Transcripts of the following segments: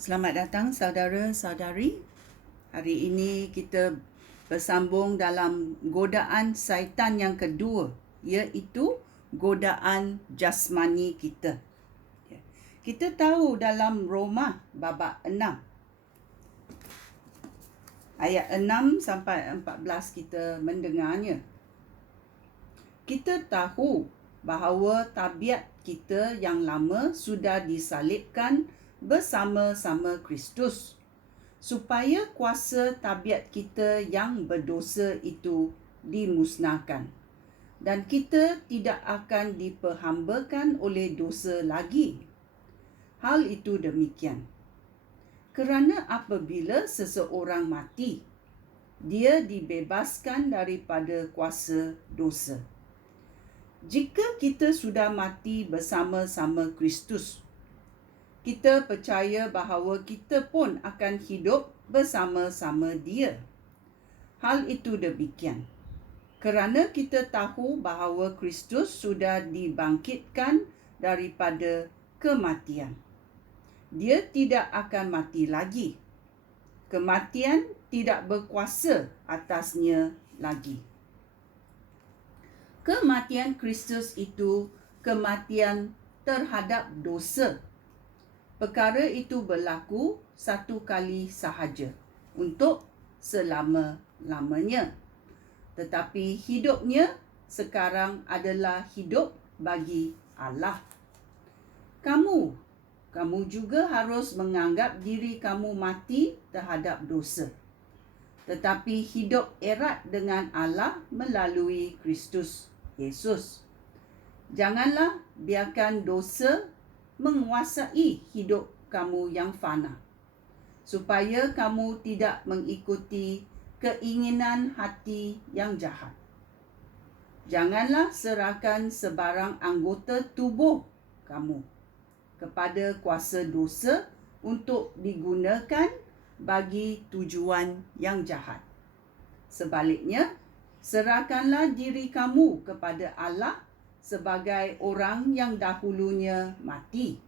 Selamat datang saudara-saudari. Hari ini kita bersambung dalam godaan syaitan yang kedua, iaitu godaan jasmani kita. Kita tahu dalam Roma babak 6, ayat 6 sampai 14 kita mendengarnya. Kita tahu bahawa tabiat kita yang lama sudah disalibkan bersama-sama Kristus, supaya kuasa tabiat kita yang berdosa itu dimusnahkan, dan kita tidak akan diperhambakan oleh dosa lagi. Hal itu demikian, kerana apabila seseorang mati, dia dibebaskan daripada kuasa dosa. Jika kita sudah mati bersama-sama Kristus, kita percaya bahawa kita pun akan hidup bersama-sama Dia. Hal itu demikian, kerana kita tahu bahawa Kristus sudah dibangkitkan daripada kematian. Dia tidak akan mati lagi. Kematian tidak berkuasa atasnya lagi. Kematian Kristus itu kematian terhadap dosa. Perkara itu berlaku satu kali sahaja, untuk selama-lamanya. Tetapi hidupnya sekarang adalah hidup bagi Allah. Kamu juga harus menganggap diri kamu mati terhadap dosa, tetapi hidup erat dengan Allah melalui Kristus Yesus. Janganlah biarkan dosa menguasai hidup kamu yang fana, supaya kamu tidak mengikuti keinginan hati yang jahat. Janganlah serahkan sebarang anggota tubuh kamu kepada kuasa dosa untuk digunakan bagi tujuan yang jahat. Sebaliknya, serahkanlah diri kamu kepada Allah sebagai orang yang dahulunya mati,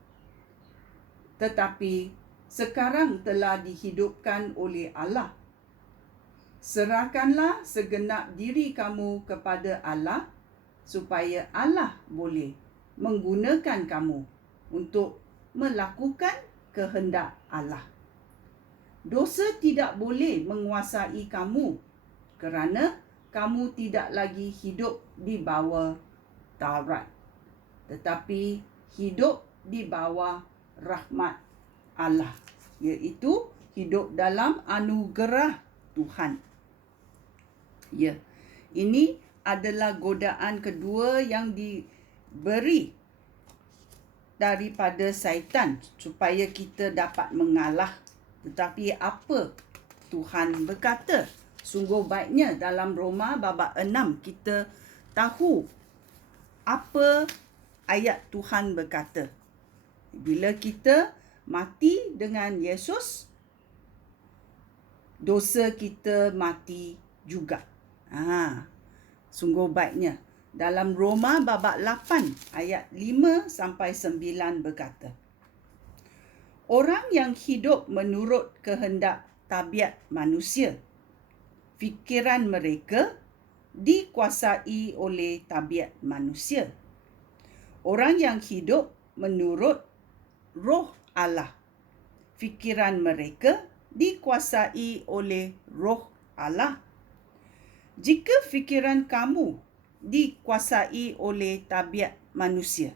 tetapi sekarang telah dihidupkan oleh Allah. Serahkanlah segenap diri kamu kepada Allah, supaya Allah boleh menggunakan kamu untuk melakukan kehendak Allah. Dosa tidak boleh menguasai kamu, kerana kamu tidak lagi hidup di bawah Taurat, tetapi hidup di bawah rahmat Allah, iaitu hidup dalam anugerah Tuhan. Ya, ini adalah godaan kedua yang diberi daripada syaitan supaya kita dapat mengalah. Tetapi apa Tuhan berkata? Sungguh baiknya dalam Roma babak 6 kita tahu apa ayat Tuhan berkata. Bila kita mati dengan Yesus, dosa kita mati juga. Sungguh baiknya. Dalam Roma babak 8 ayat 5 sampai 9 berkata, orang yang hidup menurut kehendak tabiat manusia, fikiran mereka dikuasai oleh tabiat manusia. Orang yang hidup menurut Roh Allah, fikiran mereka dikuasai oleh Roh Allah. Jika fikiran kamu dikuasai oleh tabiat manusia,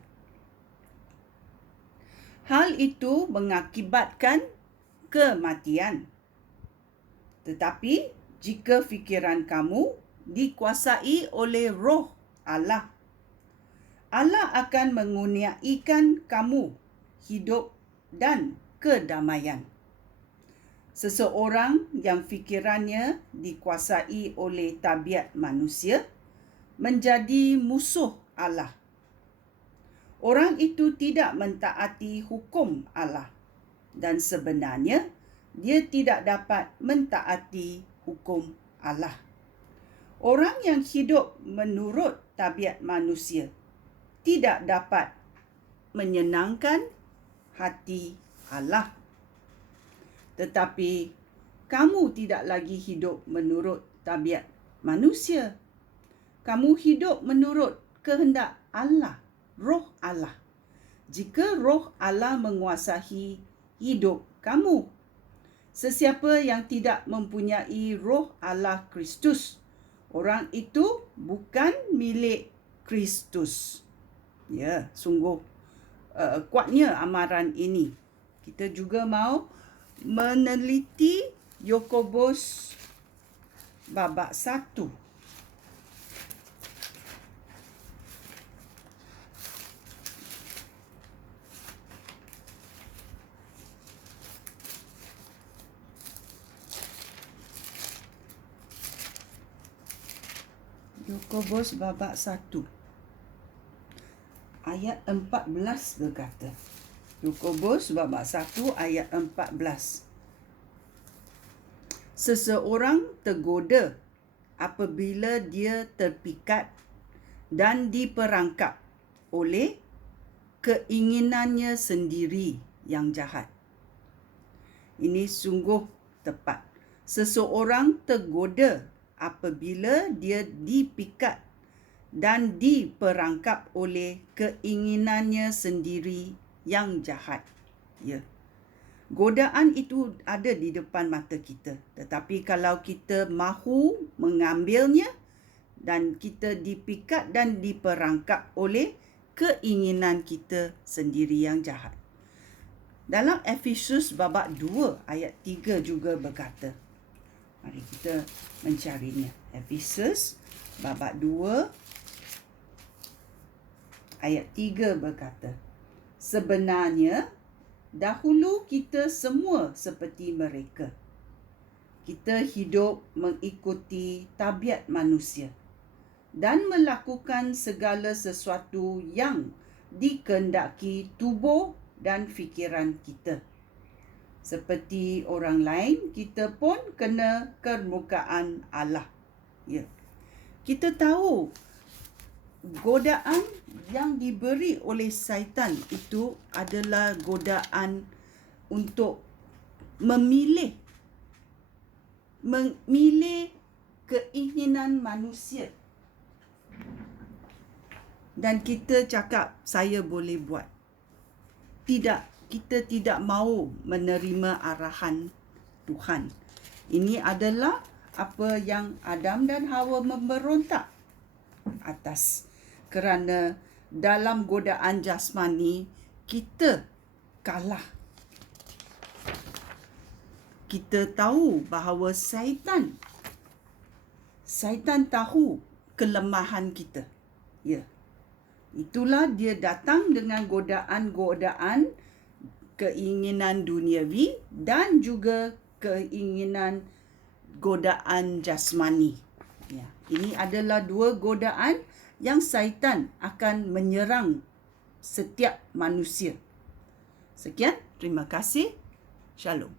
hal itu mengakibatkan kematian. Tetapi jika fikiran kamu dikuasai oleh Roh Allah, Allah akan mengurniakan kamu hidup dan kedamaian. Seseorang yang fikirannya dikuasai oleh tabiat manusia menjadi musuh Allah. Orang itu tidak mentaati hukum Allah, dan sebenarnya dia tidak dapat mentaati hukum Allah. Orang yang hidup menurut tabiat manusia tidak dapat menyenangkan hati Allah. Tetapi kamu tidak lagi hidup menurut tabiat manusia. Kamu hidup menurut kehendak Allah, Roh Allah. Jika Roh Allah menguasai hidup kamu, sesiapa yang tidak mempunyai Roh Allah Kristus, orang itu bukan milik Kristus. Ya, sungguh kuatnya amaran ini. Kita juga mau meneliti Yakobus babak 1. Yakobus babak 1 ayat 14 berkata. Yakobus babak 1 ayat 14. Seseorang tergoda apabila dia terpikat dan diperangkap oleh keinginannya sendiri yang jahat. Ini sungguh tepat. Seseorang tergoda apabila dia dipikat dan diperangkap oleh keinginannya sendiri yang jahat. Ya. Godaan itu ada di depan mata kita. Tetapi kalau kita mahu mengambilnya dan kita dipikat dan diperangkap oleh keinginan kita sendiri yang jahat. Dalam Efesus babak 2 ayat 3 juga berkata. Mari kita mencarinya. Efesus babak 2 ayat 3 berkata, sebenarnya dahulu kita semua seperti mereka. Kita hidup mengikuti tabiat manusia dan melakukan segala sesuatu yang dikehendaki tubuh dan fikiran kita. Seperti orang lain, kita pun kena kemukaan Allah. Ya. Kita tahu godaan yang diberi oleh syaitan itu adalah godaan untuk memilih keinginan manusia. Dan kita cakap, saya boleh buat. Tidak, kita tidak mahu menerima arahan Tuhan. Ini adalah apa yang Adam dan Hawa memberontak atas. Kerana dalam godaan jasmani, kita kalah. Kita tahu bahawa syaitan tahu kelemahan kita. Ya. Itulah dia datang dengan godaan-godaan keinginan duniawi dan juga keinginan godaan jasmani. Ya. Ini adalah dua godaan yang syaitan akan menyerang setiap manusia. Sekian, terima kasih. Shalom.